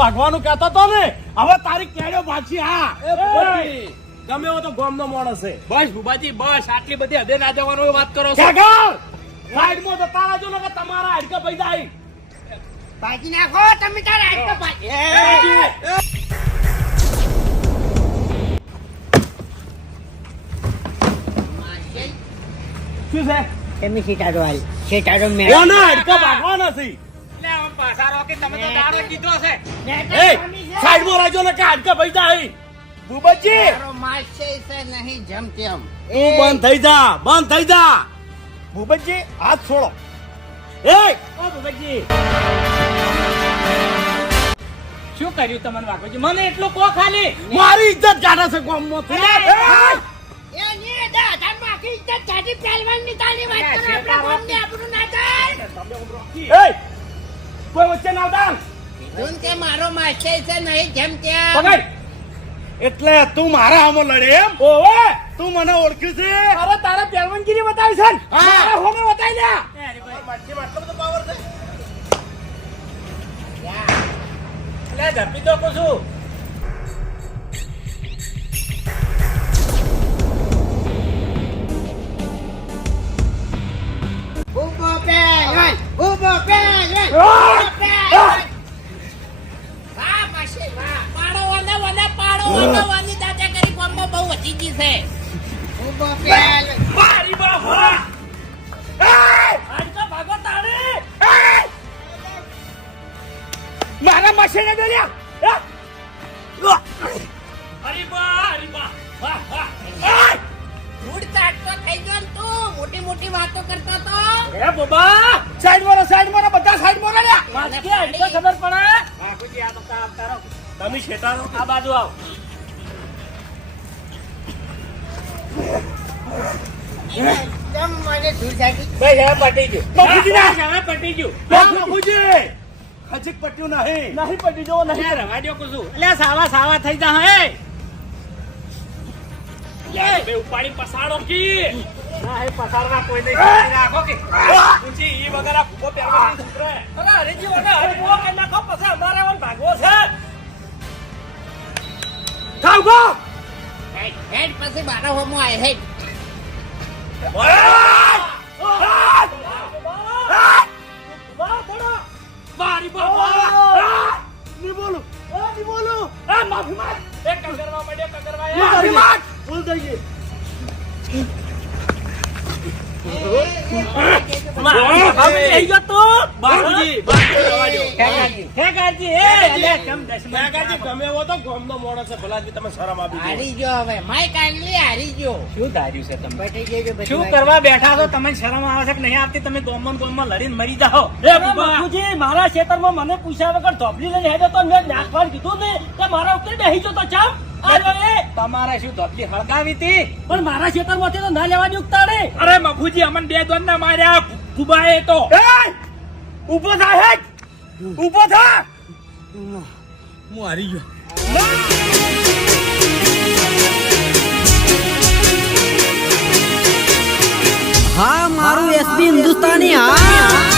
ભાગવાનું કહેતો તો ને હવે તારી કેડ્યો પાછી. હા ગમે એવો તો ગામનો માણસ છે. બસ ભુવાજી બસ, આટલી બધી હદે ના જવાનો વાત કરો છો. સાઈડમાં જતા રહેજો ને કે તમારા હાડકા પૈસા આવી ભાજી નાખો તમે તાર આટલો ભાજી. શું છે? તમે સીટાડો હાલ સીટાડો મેં કોના હાડકા ભાગવાના છે? એટલે આમ પાછા રોકી તમે તો દાડો કીધો છે. એ સાઈડમાં રહેજો ને કે હાડકા પૈસા આવી. ભૂપતજી મારો માસ છે નહીં જેમ તેમ. તું બંધ થઈ જા, બંધ થઈ જા. ભૂપતજી હાથ છોડો. એ ઓ ભૂપતજી શું કર્યું તમને વાઘોજી? મને એટલું કો ખાલી. મારી ઇજ્જત કાઢે છે ગામમાંથી. એ ની દાદા માખી ઇજ્જત કાઢી પહેલવાનની તાલી વાત કરો. આપણે ગામને આપણું ના થાય. એ કોઈ વચ્ચે ના આવતા. કીધું કે મારો માસ છે નહીં જેમ તેમ. પકડ. એટલે તું મારા સામે લડે એમ? ઓવે તું મને ઓળખ્યું છે? અરે તારે પહેલવાનગીરી બતાવી છે ને? મારા સામે બતાવી લે. માછીમાં આટલો બધો પાવર છે? એટલે ધપી તો કહું છું. ઉભો પહેલવાન ઉભો પહેલવાન. વાહ માસી વાહ. પાડો વને પાડો વને દાદાગીરી ગામમાં બહુ વધી ગઈ છે. ઉભો પહેલવાન. મારી બાપા. હાડકા ભાગો તારે. મારા મશીને દોર્યા. અરે બા વાહ વાહ. ધૂળ ચાટતો થઈ ગયો ને તું. મોટી મોટી વાતો કરતો તો. એ બાબા સાઈડ મારો બધા સાઈડ મારો લ્યા. વાંચી હાડકા ખબર પડે. વાઘોજી આ તો આવતા રહો. તમે શેટારો આ બાજુ આવ. એકદમ મને ધૂળ ચાટી. બસ હવે પટી ગયું. બાપુજી ના. બસ હવે પટી ગયું. બાપુજી હજી પટ્યું નહીં પટી જવો નહીં. અલ્યા રવા દ્યો કહું છું. અલ્યા સાવા થઈ જા હે. બે ઉપાડી પસાડો કી. ના હે પસાડવા કોઈ નહીં. રાખો કે ઊંચી ઈ વગર આ ભૂકો પહેરવા નહીં છોકરે. અરે હરીજી ઓને હરીવો કે નાખો પછી અમારે ઓન ભાગવો છે. ખાવ ગો. હેડ પછી બારા હોમો આય હેડ. મારી બાબા. નહીં બોલું. માફી માંગ. એક કગરવા પડ્યો કગરવા. માફી માંગ. ભૂલ થઈ ગઈ. ગમે એવો તો ગામનો મોણસ છે. ભલાજી તમે શરમ આપી દો. હારી ગયો હવે માય કાંડલી હારી ગયો. શું ધાર્યું છે તમે? બટી ગયો કે શું કરવા બેઠા છો? તમને શરમ આવે છે કે નહીં આવતી? તમે ગોમમાં લડીને મરી જાઓ. બાપુજી મારા ખેતરમાં મને પૂછ્યા વગર ધોપલી લઈને હેડ્યો તો મેં નાખવાનું કીધું ને કે મારા ઉપર બેસી જતો ચામ. તમારે શું ધોપલી હળગાવી હતી? પણ મારા ખેતરમાંથી તો ના લેવાની ઉગતાડે. અરે મફુજી અમને બે દોન ના માર્યા ફુબાએ તો. ઉભો થા હેડ. ઉભો થા. હું હારી ગયો. હા મારું એસબી હિન્દુસ્તાની હા.